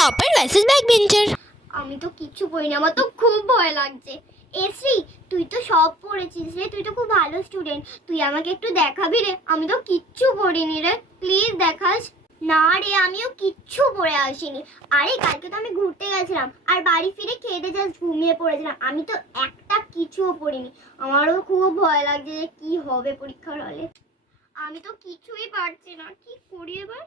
Topper versus back bencher. আমি তো কিচ্ছু পড়িনি, আমার তো খুব ভয় লাগছে। শ্রী, তুই তো সব পড়েছিস রে, তুই তো খুব ভালো স্টুডেন্ট, তুই আমাকে একটু দেখাবি রে? আমি তো কিচ্ছু পড়িনি রে, প্লিজ দেখাস। না রে, আমিও কিচ্ছু পড়ে আসিনি। আরে কালকে তো আমি ঘুরতে গেছিলাম আর বাড়ি ফিরে খেয়ে দিয়ে জাস্ট ঘুমিয়ে পড়েছিলাম। আমি তো একটা কিছুও পড়িনি। আমারও খুব ভয় লাগছে যে কি হবে পরীক্ষার হলে। আমি তো কিছুই পারছি না, কি করি এবার?